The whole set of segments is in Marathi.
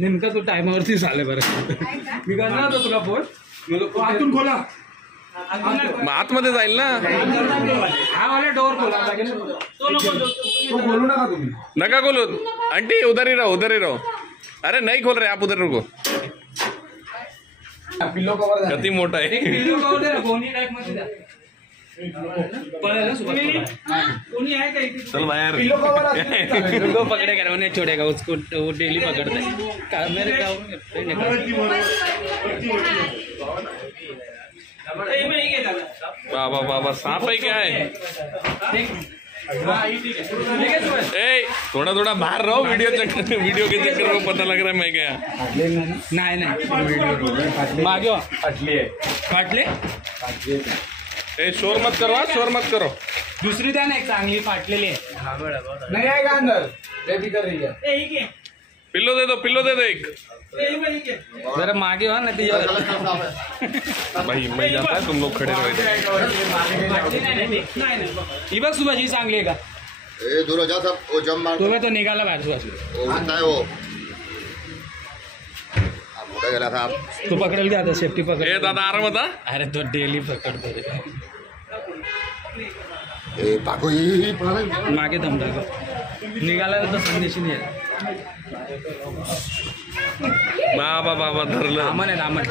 नेमका तो टायमावरती झालं बरं. मी करणार होतो तुला फोन. आतून खोला, आतमध्ये जाईल ना. हा वाला डोर खोला लागेल. तो बोलू नका तुम्ही. नका खोलू आंटी, उधर ही रहो, उधर ही रहो. अरे नहीं खोल रहे आप, उधर रुको. पिल्लो कवर किती मोठा आहे. पिल्लो कवर दे ना, गोनी टाइप मध्ये द्या. कोणी आहे का इथे? चल बाहेर. पिल्लो कवर उसको पकड़ेगा, वो नहीं छोड़ेगा उसको, वो डेली पकड़ता है. मेरे गाँव में फ्रेंड है. बाबा बाबा सांप है क्या है. ए थोड़ा थोड़ा बाहर रहो, वीडियो वीडियो के चक्कर में पता लग रहा है मैं क्या. नहीं मागे फाटले. ए शोर मत करो, शोर मत करो. दुसरी द्या ना, एक चांगली फाटलेली आहे. नाही आहे का अंदर बेफिकर रही है. पिल्लो दे दो, पिल्लो दे दो एक. जरा मागे हो ना तिच्यावर. भाई मैं जाता है, तुम लोग खड़े रहो. ही बघ सुभाष, ही चांगली आहे का. दूर जा सब, वो जम मार तो निघाला बाहेर सुभाष. वो होता है वो. मोठा गेला था. तू पकडेल का आता, सेफ्टी पकड. ए दादा आराम होता. अरे तो डेली पकडतो रे. ए पाको ही मागे दमदा का निघाला तर संदेशी नाही. बाबा बाबा धरलं. रामन आहे, रामन.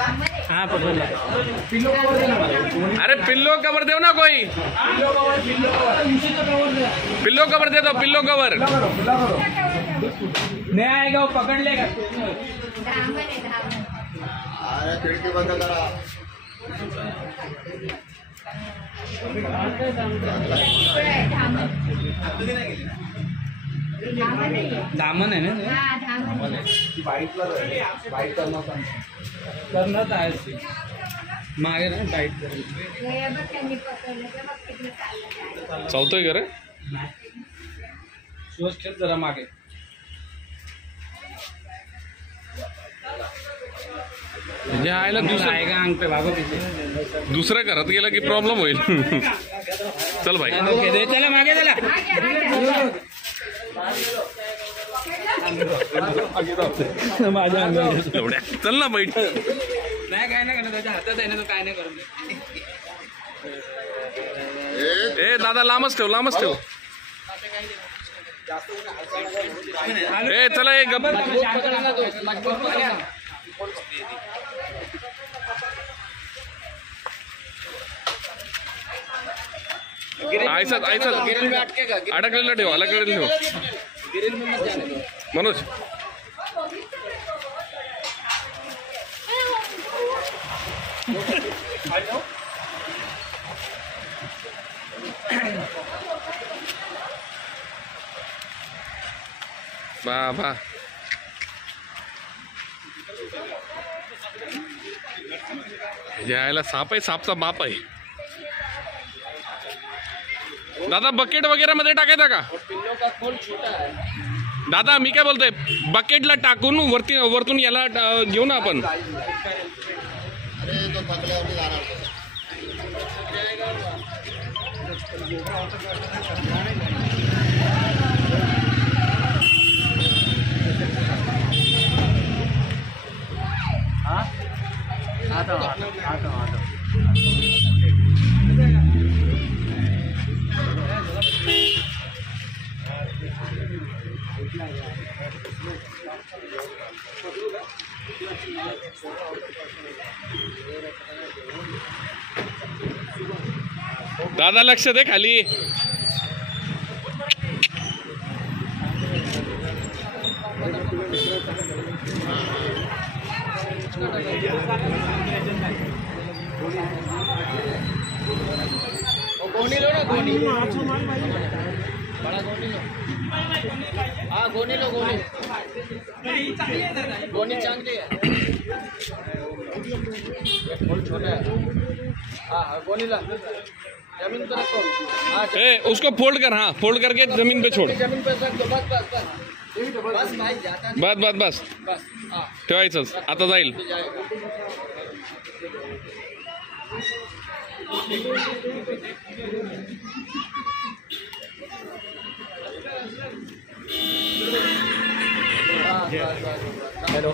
हा पकडला. अरे पिल्लो कवर दो ना कोई. पिल्लो कवर दे दो, पिल्लो कवर. नाही आहे का, पकडले का. अरे खिड़की बंद करा. दामन आहे ना. करणार आहे मागे ना टाईट. चावतोय का रे. सुहास खेळ जरा मागे. म्हणजे आयला दुसरं आहे का अंग पे बाबा तिथे. दुसऱ्या घरात गेला की प्रॉब्लेम होईल. चल भाई. चला मागे चला. माझ्या अंगावर एवढ्या चल ना बैठ. नाही काय नाही करणार, त्याच्या हातात आहे ना, तो काय नाही करून. ए दादा लांबच ठेव, लांबच ठेव. ए चला एक गप. ऐसा ऐसा अडकलेला ठेव, अडकलेला ठेव. मनोज बाबा यायला साप आहे, सापचा बाप आहे. दादा बकेट वगैरे मध्ये टाकायचा का. दादा मी काय बोलतोय, बकेटला टाकून वरतून याला घेऊ ना आपण. अरे तो पकड्यावरती जाणार. दादा लक्ष दे खाली. गोनी लो ना, गोनी बड़ा गोनी लो. हाँ गोनी लो, गोनी चांगली है. फूल छोटा है. हाँ गोनी ला, जमीन पे रखो. ए उसको फोल्ड कर. हाँ फोल्ड करके जमीन पे छोड़. जमीन पे रख दो. बस बस बस बस भाई, जाता बस बस बस बस. हाँ ठेवायचंच, आता जाईल. हॅलो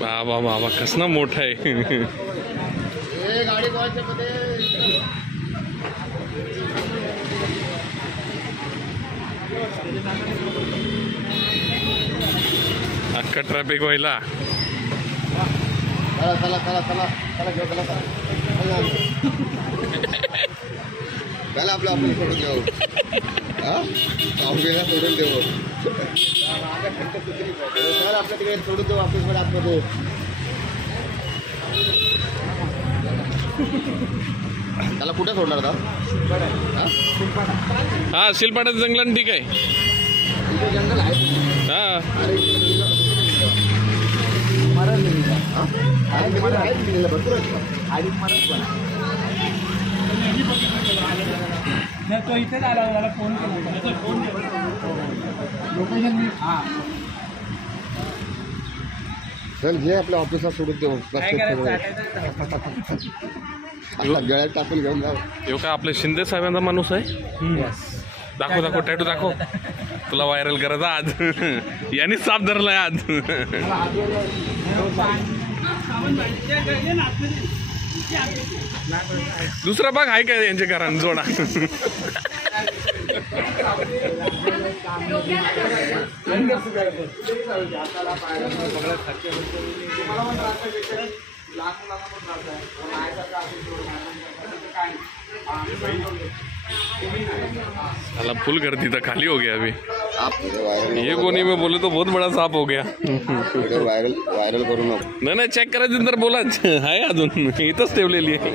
बाबा बाबा कसना मोठा आहे. ए गाडी कोणाच्या मध्ये अख्खा ट्रॅफिक व्हायला. चला चला चला चला चला घेऊ चला चला आपलं आपण सोडून देऊ. हा ऑफिसला सोडून देऊ. सर आपल्या तिकडे सोडून देऊ ऑफिसमध्ये आतमध्ये. त्याला कुठे सोडणार आता? हा शिलपाड्याचं जंगलात ठीक आहे. जंगल आहे. हा तो इथेच आला मला फोन केला. लोकेशन मी चल घे आपल्या ऑफिसला सोडून देऊ. काय करायचं गळ्यात टाकून घेऊन जाऊ. यो काय आपल्या शिंदे साहेबांचा माणूस आहे. दाखव दाखव टॅटू दाखव. तुला व्हायरल करायचा आज. यांनी साप धरलाय आज. दुसरा भाग आहे का यांच्या घरान जोडा. साला फुल गर्दी था खाली हो गया अभी. ये कोणी में बोले तो बहुत बड़ा सांप हो गया. वायरल वायरल करू नको. नाही नाही चेक करायचं तर बोलाच आहे अजून इथंच ठेवलेली आहे.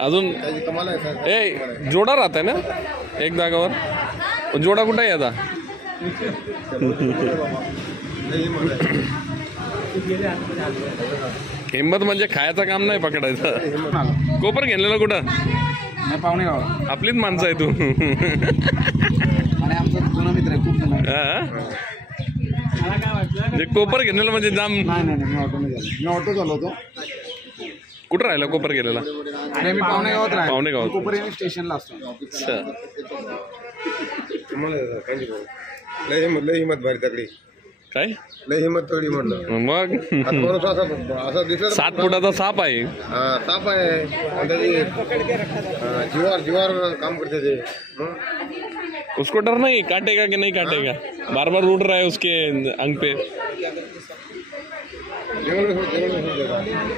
अजून ए जोडा राहत ना एक जागावर. जोडा कुठे आहे आता? हिंमत म्हणजे खायचं काम नाही पकडायचं. कोपर घेतलेलं कुठं? पाहुणे गाव आपलीच माणसं आहे तू. आणि आमचा जुना मित्र आहे खूप जुना. मला काय वाटलं म्हणजे कोपर घेतलेलं म्हणजे जाम. नाही नाही मी ऑटो नाही झालो. मी ऑटो चालवतो. कुठं राहिला कोपर गेलेला? आणि मी पाहुणे गावात राहतो. पाहुणे गावात. कोपरी स्टेशनला असतो. अच्छा. लय हिंमत भारी तगडी. काय लय हिंमत तगडी म्हटलं. मग माणूस असं दिसत 7 फुटाचा साप आहे. साप आहे. जीवावर काम करते ते. उसको डर नहीं काटेगा कि नहीं काटेगा. बार बार उड़ रहा है उसके अंग पे.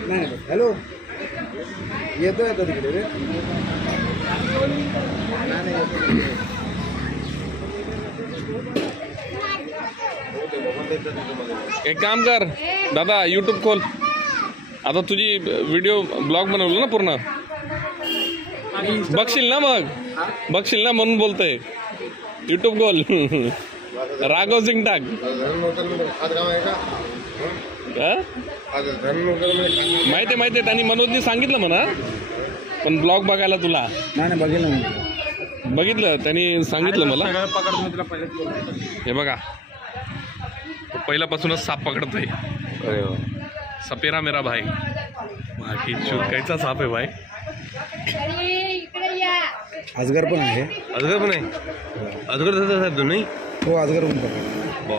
नाही हॅलो येतो येतो तिकडे रे. एक काम कर दादा यूट्यूब खोल. आता तुझी व्हिडिओ ब्लॉग बनवलं ना पूर्ण. बघशील ना मग बघशील ना म्हणून बोलतोय. यूट्यूब खोल. राघव सिंग टाक. माहिती माहिती त्यांनी मनोजनी सांगितलं म्हणा. पण ब्लॉग बघायला तुला नाही बघेल मी. बघितलं त्यांनी सांगितलं मला. पकडतो तुला पहिले. हे बघा पहिल्यापासूनच साप पकडतोय. सपेरा मेरा भाई. बाकी कैसा साप आहे भाई. अजगर पण आहे. अजगर पण आहे. अजगर साहेब नाही. हो अजगर पण पकडतो.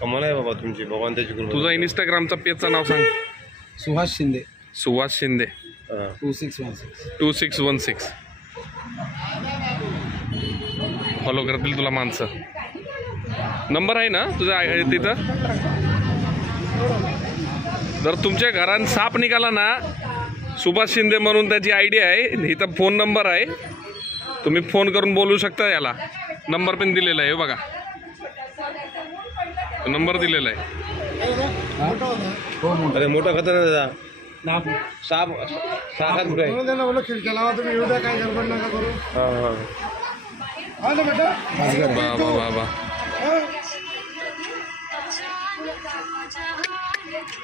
कमाल आहे बाबा तुमची. भगवान त्याची कृपा. तुझा इंस्टाग्रामचा पेजचं नाव सांग. सुहास शिंदे. सुहास शिंदे 2616. फॉलो करतील तुला माणसं. नंबर आहे ना तुझा तिथं. जर तुमच्या घरात साप निघाला ना सुभाष शिंदे म्हणून त्याची आयडी आहे. इथं फोन नंबर आहे. तुम्ही फोन करून बोलू शकता. याला नंबर पण दिलेला आहे बघा. नंबर दिलेला आहे. अरे मोठा खतरनाक दादा. साप 6-7 फूट आहे. बाबा बाबा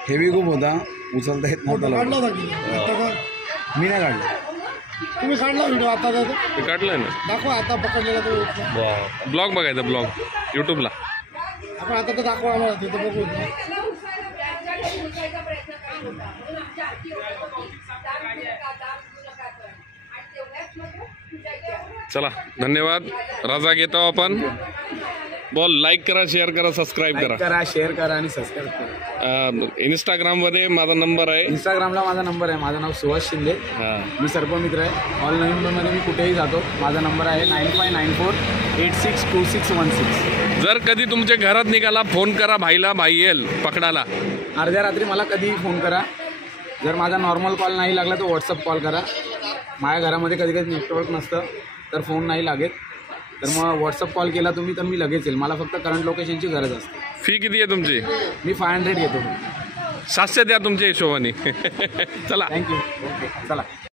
हेवी खूप होता. उचलता येत नव्हता. मी नाही काढला. तुम्ही काढला व्हिडिओ आता तर ते काढलंय ना. दाखवा आता पकडलेला तो ब्लॉग बघायचा ब्लॉग यूट्यूबला. आपण आता तर दाखवा आम्हाला तिथं बघू. चला धन्यवाद. रजा घेतो आपण. बोल, लाईक करा, शेअर करा, सबस्क्राईब करा. करा, शेअर करा आणि सबस्क्राईब करा. इंस्टाग्राममध्ये माझा नंबर आहे. इंस्टाग्रामला माझा नंबर आहे. माझं नाव सुहास शिंदे. हां, मी सर्पमित्र आहे. ऑल नवी मुंबईमध्ये मी कुठेही जातो. माझा नंबर आहे 9594862616. जर कधी तुमच्या घरात निघाला फोन करा भाईला, भाई येईल पकडायला. अर्ध्या रात्री मला कधीही फोन करा. जर माझा नॉर्मल कॉल नाही लागला तर व्हॉट्सअप कॉल करा. माझ्या घरामध्ये कधी कधी नेटवर्क नसतं तर फोन नाही लागेल. तर मग व्हॉट्सअप कॉल केला तुम्ही तर मी लगेच येईल. मला फक्त करंट लोकेशनची गरज असते. फी किती आहे तुमची? मी 500 घेतो. 700 द्या तुमच्या हिशोबाने. चला. थँक्यू. ओके चला.